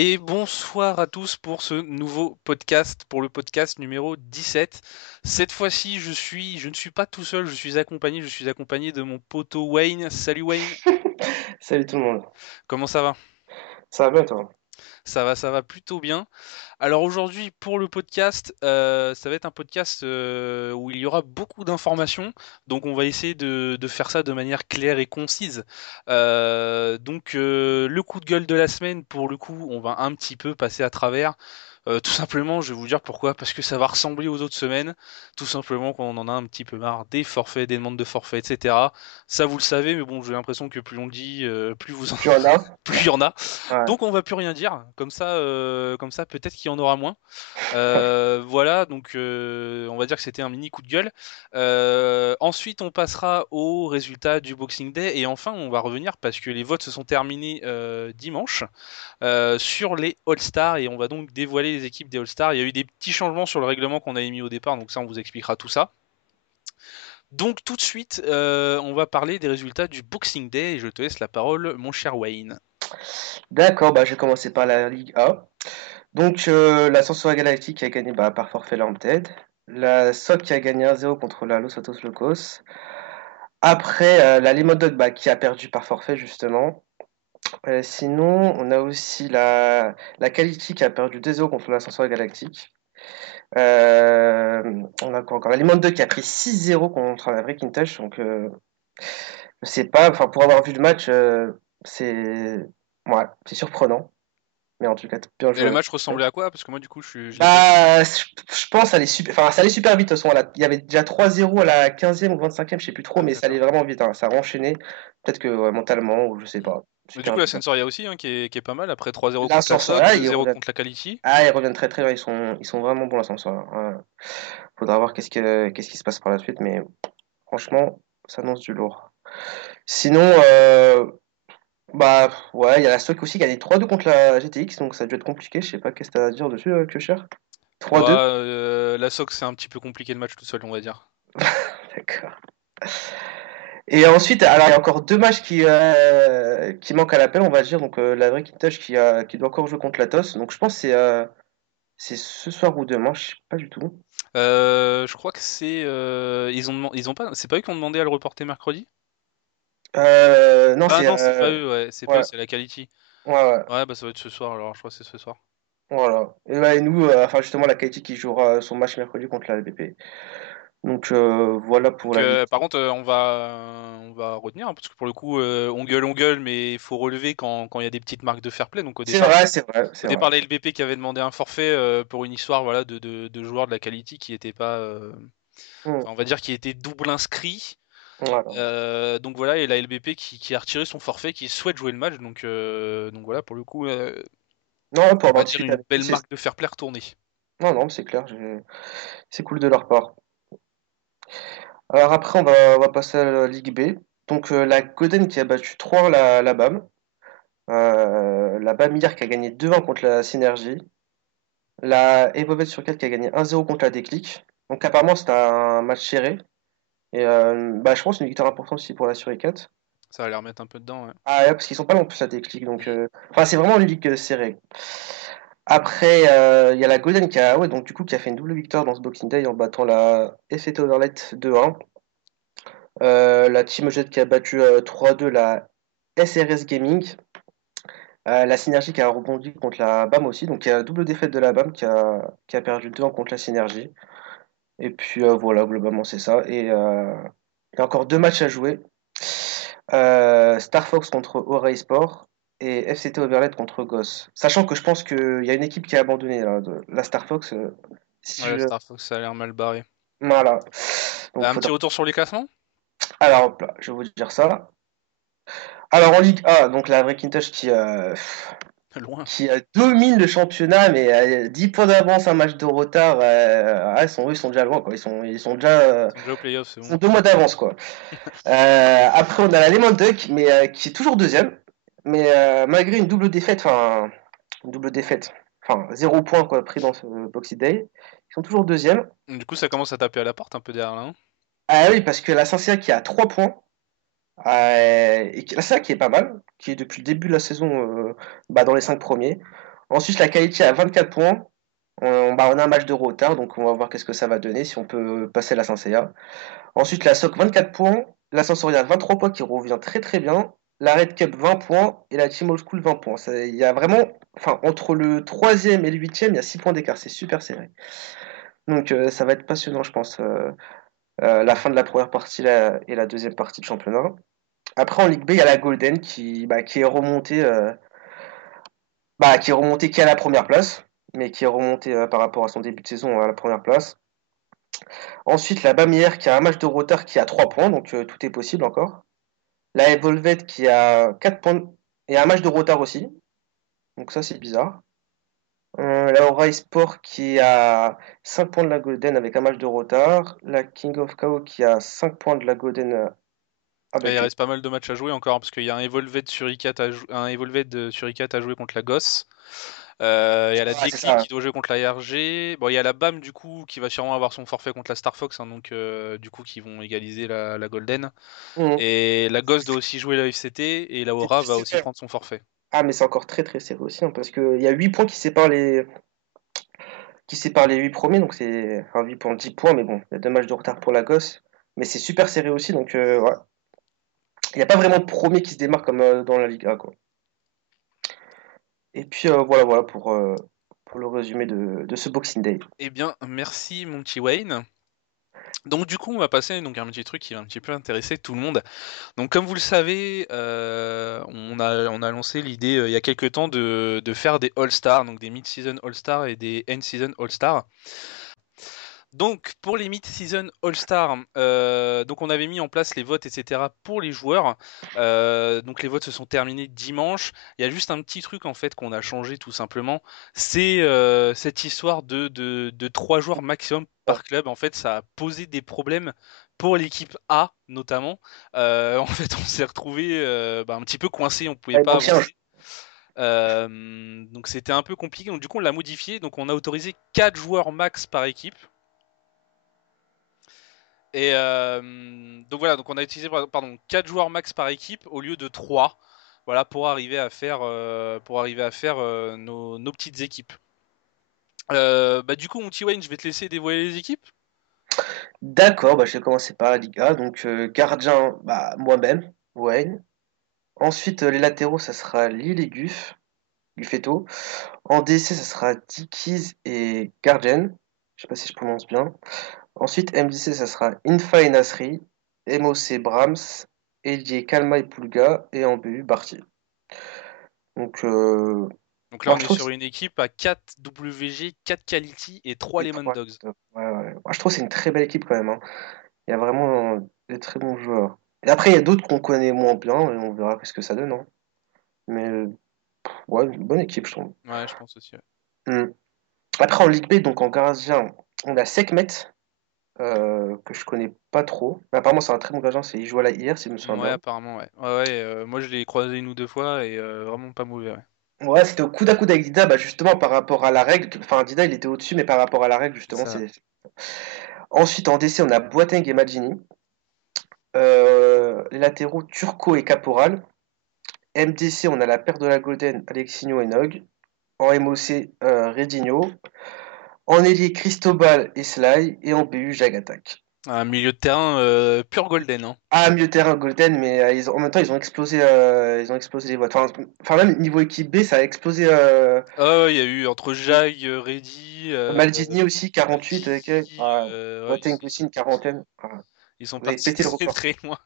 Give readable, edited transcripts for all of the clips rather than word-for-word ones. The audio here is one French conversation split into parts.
Et bonsoir à tous pour ce nouveau podcast, pour le podcast numéro 17. Cette fois-ci, je ne suis pas tout seul, je suis accompagné de mon poteau Wayne. Salut Wayne, Salut tout le monde. comment ça va? Ça va bien toi? Ça va plutôt bien. Alors aujourd'hui, pour le podcast, ça va être un podcast où il y aura beaucoup d'informations, donc on va essayer de faire ça de manière claire et concise. Le coup de gueule de la semaine, pour le coup, on va un petit peu passer à travers. Tout simplement, je vais vous dire pourquoi, parce que ça va ressembler aux autres semaines. Tout simplement qu'on en a un petit peu marre des forfaits, des demandes de forfaits, etc. Ça, vous le savez, mais bon, j'ai l'impression que plus on le dit, plus vous en... Tu en as? plus il y en a. Ouais. Donc on va plus rien dire. Comme ça, peut-être qu'il y en aura moins. Voilà, on va dire que c'était un mini coup de gueule. Ensuite, on passera aux résultats du Boxing Day et enfin, on va revenir parce que les votes se sont terminés dimanche sur les All-Stars et on va donc dévoiler les équipes des All-Stars. Il y a eu des petits changements sur le règlement qu'on avait mis au départ, donc ça, on vous expliquera tout ça. Donc tout de suite, on va parler des résultats du Boxing Day et je te laisse la parole, mon cher Wayne. D'accord, je vais commencer par la Ligue A. Donc la Sensora Galactique a gagné par forfait Limited. La SOC qui a gagné 1-0 contre la Los Santos Locos. Après, la Lemon Dog qui a perdu par forfait justement. Sinon, on a aussi la Quality qui a perdu 2-0 contre la Sensora Galactique. On a quoi encore? La Lemon Dog qui a pris 6-0 contre la Breakintosh. Donc je sais pas, enfin pour avoir vu le match, c'est ouais, c'est surprenant, mais en tout cas bien Et le joué. match ressemblait à quoi? Parce que moi, du coup, je l'ai pas vu. Je pense enfin ça allait super vite de toute façon. Il y avait déjà 3-0 à la 15e ou 25e, je sais plus trop, Ah oui, mais ça allait d'accord. vraiment vite, hein. Ça a enchaîné. Peut-être que ouais, mentalement ou je sais pas, Mais du super coup, la vite, hein. Sensoria aussi, hein, qui est pas mal. Après 3-0 Là, contre la SOC, Sansoria, 2-0 contre la Quality. ils reviennent très très bien. Ils sont vraiment bons là, Sansoria. Ouais. Faudra voir qu'est-ce qui se passe par la suite, mais franchement, ça annonce du lourd. Sinon, ouais, il y a la Stock aussi qui a gagné 3-2 contre la GTX, donc ça a dû être compliqué. Je sais pas qu'est-ce que t'as à dire dessus, Piocher. Ouais, 3-2. la SOC, c'est un petit peu compliqué le match tout seul, on va dire. D'accord. Et ensuite, alors il y a encore deux matchs qui manquent à l'appel, on va dire. Donc la vraie Kintosh qui doit encore jouer contre la TOS. Donc je pense que c'est ce soir ou demain, je sais pas du tout. Je crois que c'est ils ont pas c'est pas eux qui ont demandé à le reporter mercredi? Non, Ah non, c'est pas eux, ouais, c'est pas eux, ouais, c'est la Quality. ouais, ouais, Ouais, bah ça va être ce soir alors, je crois que c'est ce soir. voilà. Et nous, enfin justement la KT qui jouera son match mercredi contre la LBP. Donc voilà pour Donc la Ligue. par contre, on va retenir hein, parce que pour le coup, on gueule, mais il faut relever quand il y a des petites marques de fair play. Donc C'est vrai, c'est vrai, au c'est vrai. départ, la LBP qui avait demandé un forfait pour une histoire voilà de joueurs de la Quality qui était pas Hmm, enfin, on va dire qui était double inscrit. voilà. Donc voilà, et la LBP qui a retiré son forfait, qui souhaite jouer le match. Donc voilà, pour le coup, Non, pour on avoir va dire discuté une avec eux, belle c'est marque de fair play retournée. non, non, c'est clair, c'est cool de leur part. Alors après, on va passer à la Ligue B. Donc la Goden qui a battu 3-1 la BAM. La BAM hier qui a gagné 2-1 contre la Synergie. La Evovet sur 4 qui a gagné 1-0 contre la Déclic. Donc apparemment c'était un match serré. Et je pense une victoire importante aussi pour la Suricat. Ça va les remettre un peu dedans, ouais. Ah ouais, parce qu'ils sont pas non plus la Déclic. Donc, Mm. enfin, c'est vraiment une ligue serrée. Après, il y a la Golden qui a, ouais, donc, du coup, qui a fait une double victoire dans ce Boxing Day en battant la FCT Overlet 2-1. La Team Jet qui a battu 3-2 la SRS Gaming. La Synergie qui a rebondi contre la BAM aussi. Donc il y a double défaite de la BAM qui a perdu 2-1 contre la Synergie. Et puis voilà, globalement c'est ça. Et il y a encore deux matchs à jouer. Star Fox contre Aura Sport et FCT Overlet contre Goss. Sachant que je pense qu'il y a une équipe qui a abandonné là, la Star Fox. Si Ouais, je... Star Fox, ça a l'air mal barré. Voilà. Donc Un petit faudra... retour sur les classements? Alors hop là, je vais vous dire ça. Alors en Ligue A, donc la vraie Kintosh Loin. qui domine le championnat, mais 10 points d'avance, un match de retard. Ils sont déjà loin, quoi. Ils sont déjà, Ils sont déjà aux playoffs, c'est ils ont bon. 2 mois d'avance, quoi. Après, on a la Lemon Duck, mais qui est toujours deuxième. Mais malgré une double défaite, enfin 0 point quoi, pris dans ce Boxing Day, ils sont toujours deuxième. Du coup, ça commence à taper à la porte un peu derrière là, hein. Ah oui, parce que la Saint qui a 3 points, et la Saint qui est pas mal, qui est depuis le début de la saison dans les 5 premiers. Ensuite, la qualité à 24 points. On a un match de retard, donc on va voir qu'est-ce que ça va donner si on peut passer la Saint-Seiya. Ensuite, la SOC 24 points, la Sensoria 23 points qui revient très très bien, la Red Cup 20 points et la Team Old School 20 points. Il y a vraiment, enfin, entre le troisième et le huitième, il y a 6 points d'écart, c'est super serré. Donc ça va être passionnant, je pense, la fin de la première partie et la deuxième partie de championnat. Après, en Ligue B, il y a la Golden qui est remontée, qui est à la première place, mais qui est remontée par rapport à son début de saison à la première place. Ensuite, la Bamière qui a un match de retard qui a 3 points, donc tout est possible encore. La Evolved qui a 4 points et un match de retard aussi, donc ça c'est bizarre. La Aura Sport qui a 5 points de la Golden avec un match de retard. La King of KO qui a 5 points de la Golden Et il avec. reste pas mal de matchs à jouer encore, hein, parce qu'il y a un Evolved Suricat à jouer contre la Gosse. Il y a la Ah, c'est Déclic ça. qui doit jouer contre la RG. Bon, il y a la BAM du coup qui va sûrement avoir son forfait contre la Star Fox, hein, donc du coup qui vont égaliser la Golden. Mhm. Et la Gosse doit aussi jouer la FCT et la C'est Aura va aussi super. prendre son forfait. Ah, mais c'est encore très très serré aussi, hein, parce qu'il y a 8 points qui séparent les 8 premiers, donc c'est. Enfin, 8 points, 10 points, mais bon, il y a 2 matchs de retard pour la Gosse. Mais c'est super serré aussi, donc ouais. Il n'y a pas vraiment de premier qui se démarque comme dans la Ligue A, quoi. Et puis voilà pour le résumé de ce Boxing Day. Eh bien, merci mon petit Wayne. Donc du coup, on va passer donc à un petit truc qui va un petit peu intéresser tout le monde. Donc comme vous le savez, on a lancé l'idée il y a quelques temps de faire des All-Stars, donc des Mid-Season All-Stars et des End-Season All-Stars. Donc pour les Mid-Season All-Stars, donc on avait mis en place les votes, etc. pour les joueurs. Donc les votes se sont terminés dimanche. Il y a juste un petit truc en fait qu'on a changé tout simplement. C'est cette histoire de 3 joueurs maximum par club. En fait, ça a posé des problèmes pour l'équipe A notamment. En fait, on s'est retrouvé un petit peu coincé, on pouvait Allez, pas donc, avancer. Donc c'était un peu compliqué. Donc du coup, on l'a modifié. Donc on a autorisé 4 joueurs max par équipe. Et donc voilà, donc on a utilisé 4 joueurs max par équipe au lieu de 3, voilà, pour arriver à faire, nos petites équipes. Du coup, mon petit Wayne, je vais te laisser dévoiler les équipes. d'accord, je vais commencer par la Ligue A. Donc gardien, moi-même, Wayne. Ensuite, les latéraux, ça sera Lille et Guffetto. En DC, ça sera Dickies et Garden. Je sais pas si je prononce bien. Ensuite, MDC, ça sera Infa et Nasri. MOC Brahms. Elie Kalma et Pulga. Et en BU, Barty. Donc, Donc là, moi on je est trouve sur une équipe à 4 WG, 4 Quality et 3 c'est Lemon trois- Dogs. ouais, ouais. Moi, je trouve que c'est une très belle équipe quand même, hein. Il y a vraiment des très bons joueurs. Et après, il y a d'autres qu'on connaît moins bien et on verra ce que ça donne, hein. Mais ouais, une bonne équipe, je trouve. Ouais, je pense aussi. Ouais, Hmm. Après, en Ligue B, donc en gardien, on a Sekhmet, que je connais pas trop. Mais apparemment, c'est un très bon gardien. Il joue à la IR, si je me souviens ouais bien. apparemment, ouais. Ouais, moi, je l'ai croisé une ou deux fois et vraiment pas mauvais. Ouais. Ouais, c'était au coude à coude avec Dida, justement par rapport à la règle. Enfin, Dida, il était au-dessus, mais par rapport à la règle, C'est justement, ça. c'est. Ensuite, en DC, on a Boateng et Magini. Les latéraux, Turco et Caporal. MDC, on a la paire de la Golden, Alexinho et Nog. En MOC, Redinho. En ailier, Cristobal et Sly. Et en BU, Jagatak. Un milieu de terrain pur golden. Hein. Ah, milieu de terrain Golden, mais en même temps, ils ont explosé les votes. Enfin, même niveau équipe B, ça a explosé. Ah ouais, il y a eu entre Jag, Reddy, Maldini aussi, 48 avec Maldini, ouais, Boateng aussi, une quarantaine. Ah, ils sont vous avez partis pété le très record. très loin.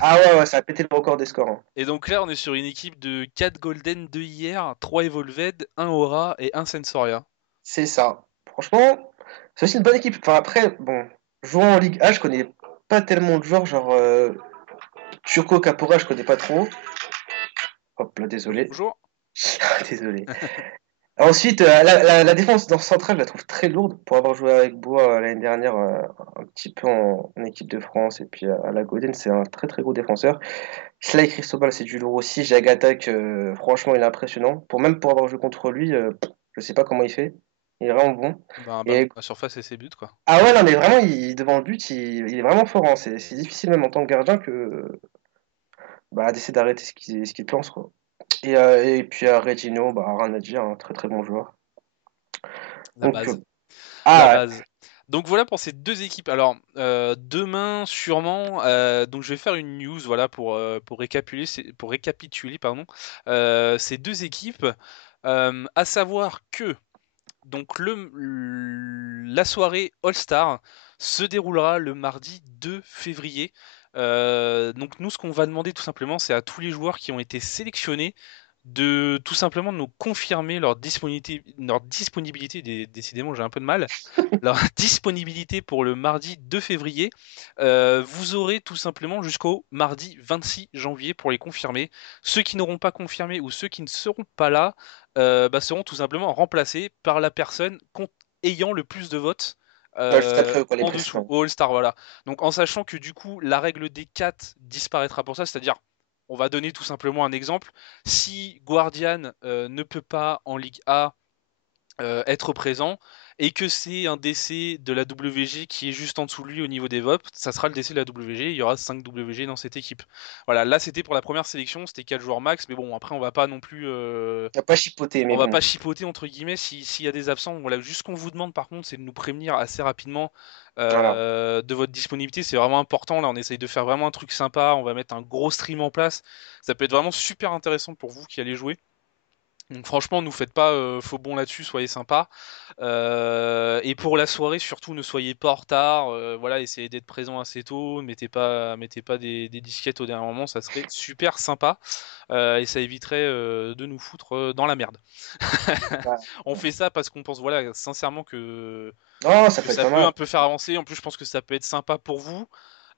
Ah ouais, ouais, ça a pété le record des scores, hein. Et donc là, on est sur une équipe de 4 Golden, 2 hier, 3 Evolved, 1 Aura et 1 Sensoria. C'est ça. Franchement, c'est aussi une bonne équipe. Enfin, après, bon, jouant en Ligue A, je connais pas tellement de joueurs, genre Turco Capora, je connais pas trop. Hop là, Oui, désolé. bonjour. Désolé. Ensuite, la défense dans centrale, je la trouve très lourde pour avoir joué avec Bois l'année dernière, un petit peu en équipe de France et puis à la Godin, c'est un très très gros défenseur. Sly Cristobal, c'est du lourd aussi. Jag Attack, franchement, il est impressionnant. Même pour avoir joué contre lui, je sais pas comment il fait. Il est vraiment bon. Ben, ballon Et dans la surface et ses buts, quoi. ah ouais, non, mais vraiment, devant le but, il est vraiment fort, hein. C'est difficile même en tant que gardien que d'essayer d'arrêter ce qu'il lance, quoi. Et puis Reggino, bah, rien à dire, un très très bon joueur. La Donc, base. La ah, base. Donc voilà pour ces deux équipes. Alors demain sûrement, donc je vais faire une news voilà pour récapituler, pardon, ces deux équipes, à savoir que donc la soirée All-Star se déroulera le mardi 2 février. Donc nous, ce qu'on va demander tout simplement, c'est à tous les joueurs qui ont été sélectionnés de tout simplement nous confirmer leur disponibilité, décidément j'ai un peu de mal, leur disponibilité pour le mardi 2 février. Vous aurez tout simplement jusqu'au mardi 26 janvier pour les confirmer. Ceux qui n'auront pas confirmé ou ceux qui ne seront pas là seront tout simplement remplacés par la personne ayant le plus de votes juste après, quoi, les en dessous, précédents. au All-Star, voilà. Donc en sachant que du coup, la règle des 4 disparaîtra pour ça, c'est-à-dire, on va donner tout simplement un exemple. Si Guardian ne peut pas en Ligue A être présent et que c'est un DC de la WG qui est juste en dessous de lui au niveau des votes, ça sera le DC de la WG, il y aura 5 WG dans cette équipe. Voilà, là c'était pour la première sélection, c'était 4 joueurs max, mais bon, après on va pas non plus On a pas chipoté, on mais va bon. pas chipoter entre guillemets s'il y a des absents. Voilà, juste ce qu'on vous demande par contre, c'est de nous prévenir assez rapidement Voilà. de votre disponibilité. C'est vraiment important. Là, on essaye de faire vraiment un truc sympa. On va mettre un gros stream en place. Ça peut être vraiment super intéressant pour vous qui allez jouer. Donc franchement, ne nous faites pas faux bon là-dessus, soyez sympas. Et pour la soirée, surtout, ne soyez pas en retard. Voilà, essayez d'être présent assez tôt. Mettez pas des disquettes au dernier moment, ça serait super sympa. Et ça éviterait de nous foutre dans la merde. Bah, On fait ça parce qu'on pense, voilà, sincèrement oh, ça que peut être ça pas peut mal. un peu faire avancer. En plus, je pense que ça peut être sympa pour vous.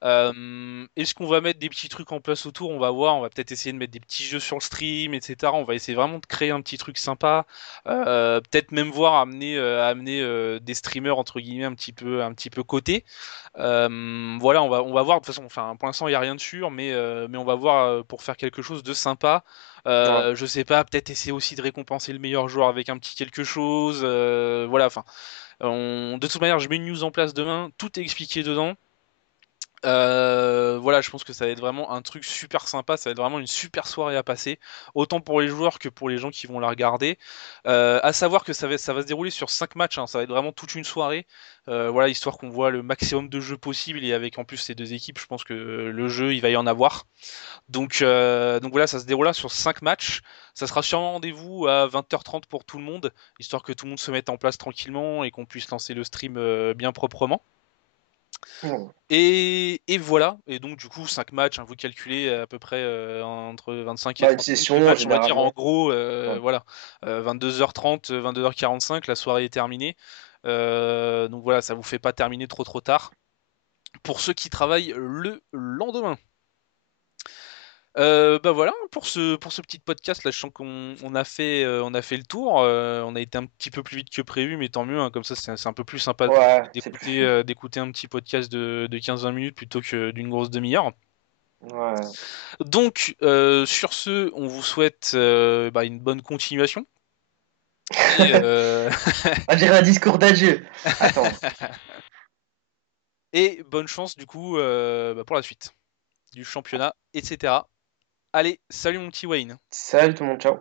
Est-ce qu'on va mettre des petits trucs en place autour? On va voir, on va peut-être essayer de mettre des petits jeux sur le stream, etc. On va essayer vraiment de créer un petit truc sympa. Peut-être même voir amener des streamers entre guillemets un petit peu cotés. Voilà, on va voir de toute façon. Enfin, pour l'instant, il n'y a rien de sûr, mais on va voir pour faire quelque chose de sympa. Ouais. Je sais pas, peut-être essayer aussi de récompenser le meilleur joueur avec un petit quelque chose. Voilà, enfin, de toute manière, je mets une news en place demain. Tout est expliqué dedans. Voilà, je pense que ça va être vraiment un truc super sympa, ça va être vraiment une super soirée à passer, autant pour les joueurs que pour les gens qui vont la regarder. À savoir que ça va se dérouler sur 5 matchs, hein, ça va être vraiment toute une soirée, voilà, histoire qu'on voit le maximum de jeux possible, et avec en plus ces deux équipes, je pense que le jeu, il va y en avoir. Donc voilà, ça se déroulera sur 5 matchs, ça sera sûrement rendez-vous à 20h30 pour tout le monde, histoire que tout le monde se mette en place tranquillement et qu'on puisse lancer le stream bien proprement. Mmh. Et voilà, et donc du coup 5 matchs, hein, vous calculez à peu près entre 25 et Bah, une 30 minutes le session, match, on va dire en généralement. gros, Ouais. voilà, 22h30, 22h45, la soirée est terminée. Donc voilà, ça vous fait pas terminer trop tard. Pour ceux qui travaillent le lendemain. Bah voilà, pour ce petit podcast là, je sens qu'on a fait le tour. On a été un petit peu plus vite que prévu, mais tant mieux, hein, comme ça c'est un peu plus sympa Ouais, c'est plus d'écouter fluide. d'écouter un petit podcast de 15-20 minutes plutôt que d'une grosse demi-heure. Ouais. Donc sur ce, on vous souhaite une bonne continuation et, On dirait un discours d'adieu. Attends. et bonne chance du coup pour la suite du championnat, etc. Allez, salut mon petit Wayne. Salut tout le monde, ciao.